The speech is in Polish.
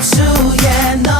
czuję, no.